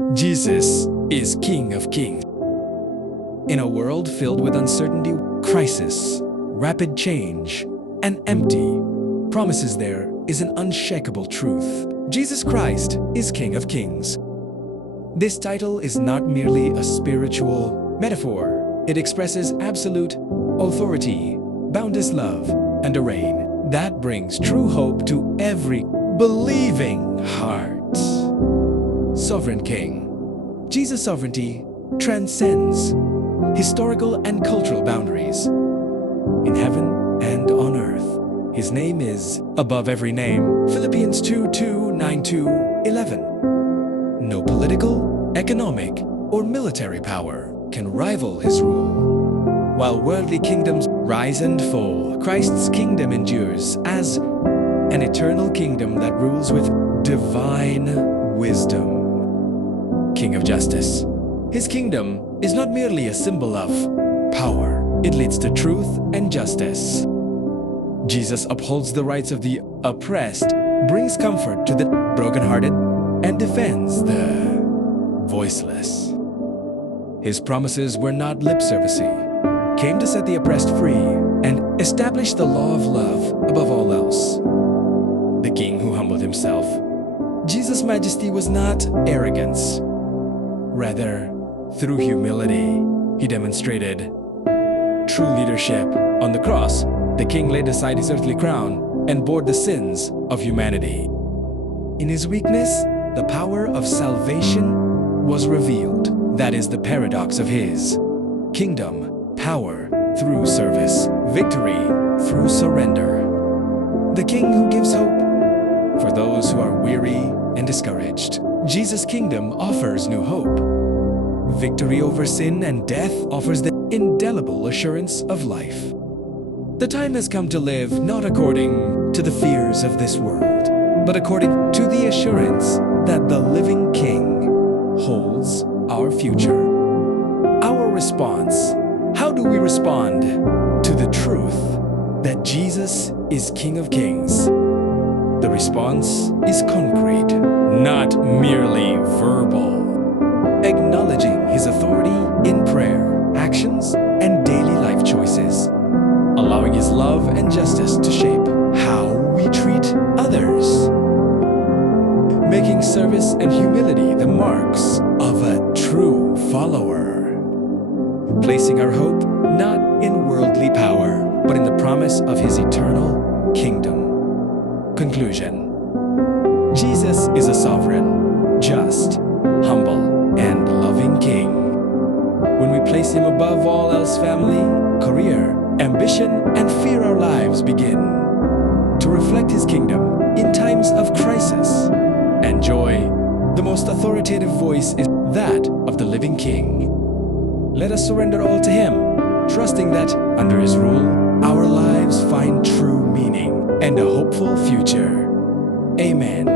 Jesus is King of Kings. In a world filled with uncertainty, crisis, rapid change, and empty promises, there is an unshakable truth. Jesus Christ is King of Kings. This title is not merely a spiritual metaphor. It expresses absolute authority, boundless love, and a reign that brings true hope to every believing heart. Sovereign King. Jesus' sovereignty transcends historical and cultural boundaries. In heaven and on earth, His name is above every name. Philippians 2:9-11. No political, economic, or military power can rival His rule. While worldly kingdoms rise and fall, Christ's kingdom endures as an eternal kingdom that rules with divine wisdom. King of Justice. His kingdom is not merely a symbol of power. It leads to truth and justice. Jesus upholds the rights of the oppressed, brings comfort to the brokenhearted, and defends the voiceless. His promises were not lip servicing, came to set the oppressed free and establish the law of love above all else. The King who humbled Himself. Jesus' majesty was not arrogance. Rather, through humility, He demonstrated true leadership. On the cross, the King laid aside His earthly crown and bore the sins of humanity. In His weakness, the power of salvation was revealed. That is the paradox of His kingdom: power through service, victory through surrender. The King who gives hope for those who are weary and discouraged. Jesus' kingdom offers new hope. Victory over sin and death offers the indelible assurance of life. The time has come to live not according to the fears of this world, but according to the assurance that the living King holds our future. Our response. How do we respond to the truth that Jesus is King of Kings? The response is concrete, not merely verbal. Acknowledging His authority in prayer, actions, and daily life choices. Allowing His love and justice to shape how we treat others. Making service and humility the marks of a true follower. Placing our hope not in worldly power, but in the promise of His eternal kingdom. Conclusion. Jesus is a sovereign, just, humble, and loving King. When we place Him above all else, family, career, ambition, and fear, our lives begin to reflect His kingdom in times of crisis and joy. The most authoritative voice is that of the living King. Let us surrender all to Him, trusting that under His rule, our lives find true meaning and a hopeful future. Amen.